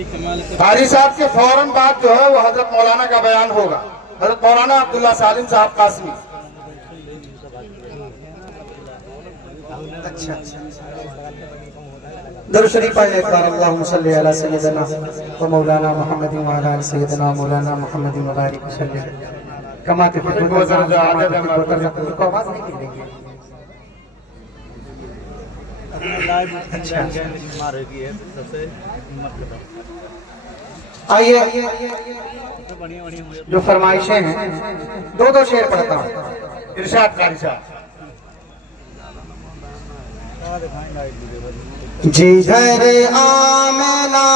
कारी साहब के फौरन बाद जो है वो हजरत मौलाना का बयान होगा। हजरत मौलाना अब्दुल्ला सालिम साहब कासमी। अच्छा दरूद शरीफ पढ़ एक बार। अल्लाहुम्मा सल्ली अला सय्यिदना व मौलाना मुहम्मद व अला आलि सय्यिदना मौलाना मुहम्मद व बारिक वसल्लम कमा के आवाज नहीं निकलेगी। अच्छा आइए जो फरमाइशें हैं दो दो शेर पढ़ता हूँ। इरशाद कारी साहब। जिधर आमना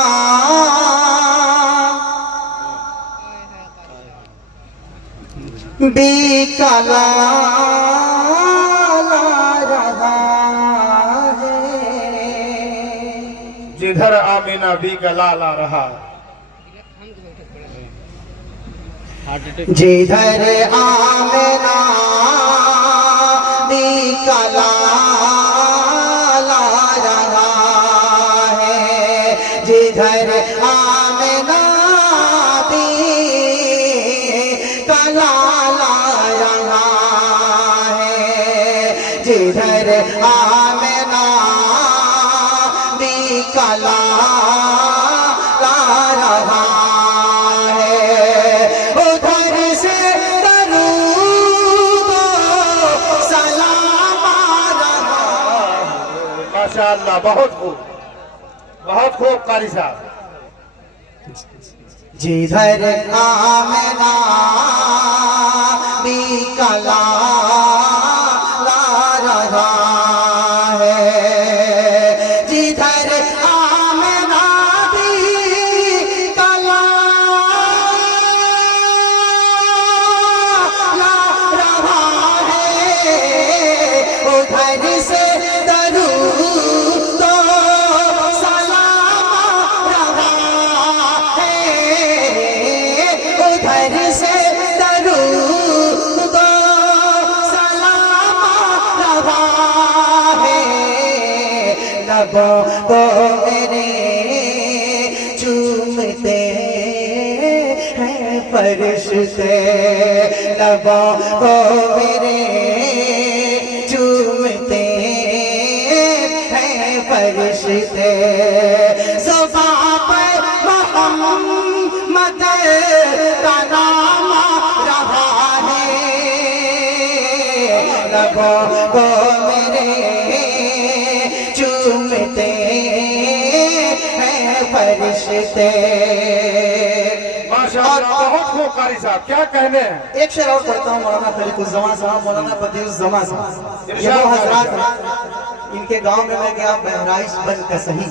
बीकला रहा है, जिधर आमीना भी गला रहा, जिधर आमना बीकला जिधर आमना भी कला ला रहा है, जिधर आमना भी कला ला रहा है, उधर से दरूद सलाम आ रहा है। माशाअल्लाह, बहुत खूब, बहुत खूब कारी साहब। जिधर आमना भी कला ला रहा है, जिधर आमना भी कला ला रहा है, उधर से को मेरे चूमते हैं फरिश्ते, लबों को मेरे चूमते हैं फरिश्ते, ज़ुबान पर मोहम्मद का नाम रहा है, लबों को मेरे चूमते हैं फरिश्ते। माशाअल्लाह, बहुत खूब कारी साहब, क्या कहने हैं। एक शेर और पढ़ता हूँ। मौलाना खलीकुज़्ज़मान साहब, मौलाना बदियुज़्ज़मान साहब, ये वो हजरात हैं, इनके गांव में मैं गया बहराइच बन का सही,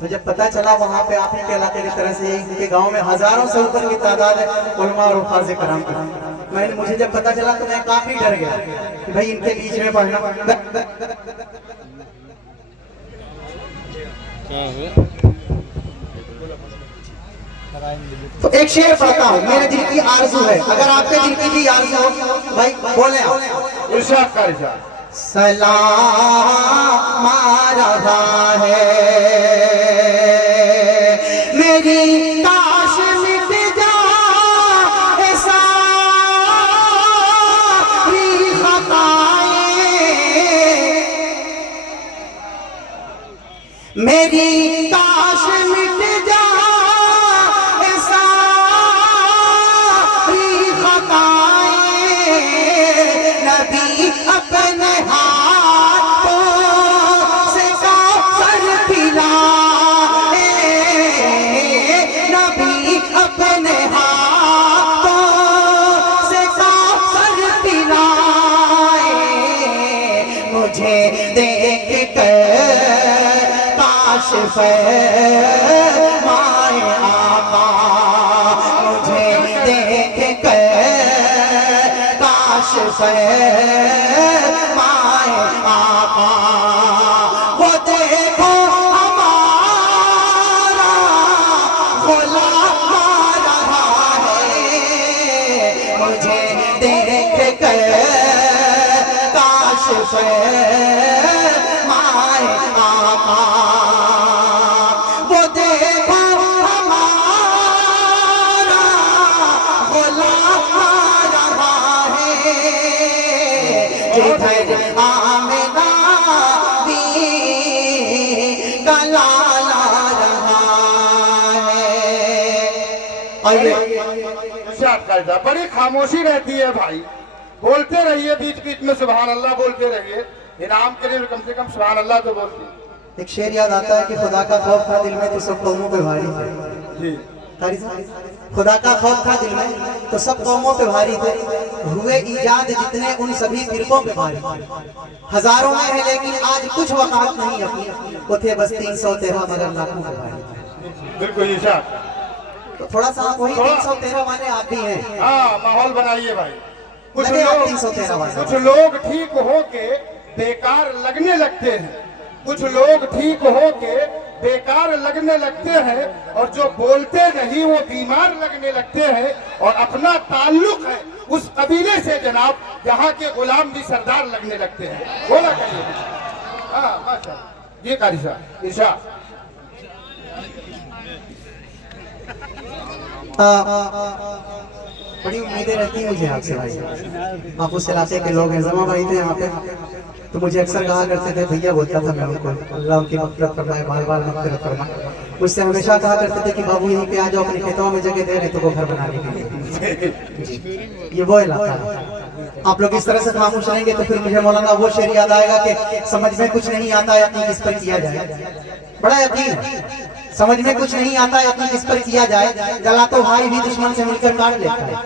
तो जब पता चला वहाँ पे आप ही के इलाके की तरह से इनके गांव में हजारों से ऊपर की तादाद है उलमा और उफाज़ कराम की। मुझे जब पता चला तो मैं काफी डर गया कि भाई इनके बीच में पढ़ना। तो एक शेर पढ़ता हूँ। मेरे दिल की आरज़ू है, अगर आपके दिल की भी आरज़ू हो भाई बोले। इरशाद कारी साहब। सलाम आ रहा है मेरी काश मिट जाए सारी खताएं, मेरी काश मिट जाए सारी खताएं, नबी अपने हाथों से कौसर पिलाए, नबी अपने हाथों से कौसर पिलाए, मुझे देख कर काश फरमाए आका, मुझे देख कर काश फरमाए आका, वो देखो हमारा गुलाम आ रहा है, मुझे देख कर काश फरमाए आका, वो देखो घर आमना भी कलाला रहा है। आइए बड़ी खामोशी रहती है भाई, बोलते रहिए बीच बीच में सुभान अल्लाह बोलते रहिए, इनाम के लिए कम से कम सुभान अल्लाह तो बोलते। एक शेर याद आता है कि खुदा का खौफ था दिल में तो सब कौमों पे भारी थे। जी खुदा का खौफ था दिल में तो सब कौमों पे भारी थे, हुए ईजाद जितने उन सभी फिरकों पे भारी थे। हजारों में है लेकिन आज कुछ वकात नहीं अपनी, वो थे बस 313 मगर लाखों पे भारी। बिल्कुल ईशा, तो थोड़ा सा वही 313 वाले आप भी हैं। हाँ माहौल बनाइए भाई। कुछ लगे आप लोग 313 वाले। कुछ लोग ठीक होके बेकार लगने लगते हैं, कुछ लोग ठीक होके बेकार लगने लगते हैं, और जो बोलते नहीं वो बीमार लगने लगते हैं। और अपना ताल्लुक है उस कबीले से जनाब जहाँ के गुलाम भी सरदार लगने लगते हैं। बोला करिए। हाँ माशाअल्लाह जी कारी साहब ईशा। बड़ी उम्मीदें रहती हैं मुझे आपसे भाई, आप उस इलाके के लोग हैं। जमा भाई थे यहाँ पे तो मुझे अक्सर कहा करते थे, भैया बोलता था मैं उनको, अल्लाह उनकी मग़फ़िरत फरमाए, बार बार मग़फ़िरत फरमाए। मुझसे हमेशा कहा करते थे कि बाबू यहीं पे आ जाओ, अपने खेतों में जगह दे रहे तो वो घर बनाने के लिए। ये वो इलाका है। आप लोग इस तरह से खामोश रहेंगे तो फिर मुझे मौलाना वो शेर याद आएगा कि समझ में कुछ नहीं आता यकीन किस पर किया जाए। बड़ा यकीन है, समझ में कुछ नहीं आता यकीन किस पर किया जाए। गला तो भाई भी दुश्मन से मिलकर काट लेता है,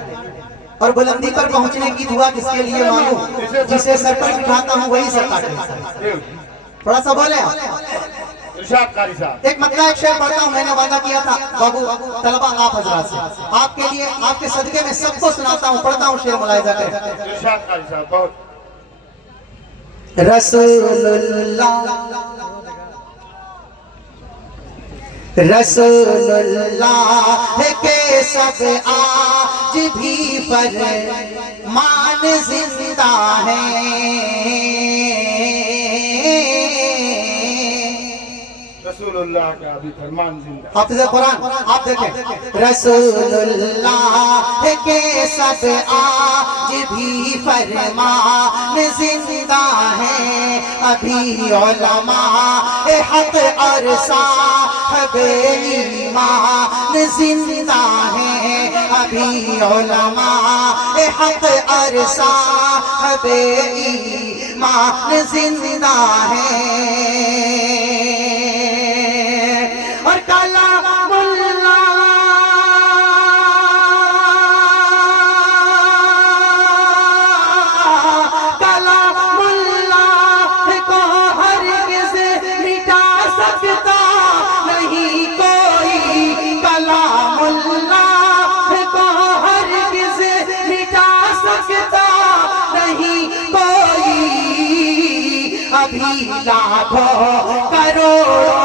और बुलंदी पर पहुंचने की दुआ किसके लिए मांगू, जिसे सर पर बिठाता हूँ वही सर काट लेता है। थोड़ा सा बोले एक मतलब एक शेर पढ़ता हूँ, मैंने वादा किया था बाबू तलबा आप हजरात से, आपके लिए आपके सदके में सबको सुनाता हूँ, पढ़ता हूँ शेर मुलाहिजा करें। रसूलुल्लाह रसूलुल्लाह के सब आज भी पर मान जिंदा है। रसूलुल्लाह का भी फरमान जिंदा। हाफिज़ कुरान आप देखें, रसूलुल्लाह के सब आज भी फरमान जिंदा है। अभी उलमा हक और साहिबे ईमान जिंदा है। अभी उलमा हक और साहिबे ईमान जिंदा है। और काला मुल्ला को हरगिज़ मिटा सकता नहीं कोई। काला मुल्ला को हरगिज़ मिटा सकता नहीं कोई। अभी लाखों करोड़ों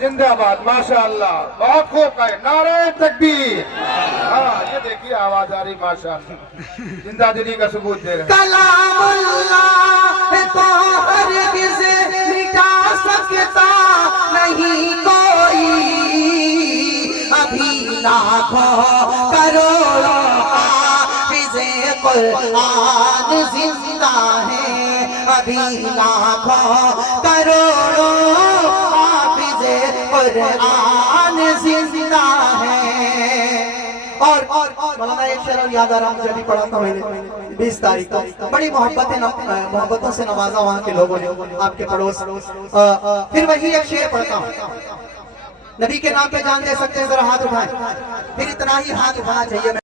जिंदाबाद माशाअल्लाह, बहुत खूब कहे, नारे तकबीर। हाँ ये देखिए आवाज आ रही माशाअल्लाह, जिंदा दिली का सबूत दे रहे। कलामुल्लाह को हरगिज़ मिटा सकता नहीं कोई। अभी लाखों करोड़ों हाफ़िज़े कुरान जिंदा है। अभी लाखों करोड़ों हाफ़िज़े कुरान जिंदा है। और मौलाना एक शेर याद आ रहा मुझे, अभी पढ़ा था मैंने 20 तारीख को, बड़ी मोहब्बतों से नवाजा वहाँ के लोगों ने, आपके पड़ोस। फिर वही एक शेर पढ़ता हूँ, नबी के नाम पे जान दे सकते हैं, जरा हाथ उठाएं। फिर इतना ही हाथ उठाना चाहिए।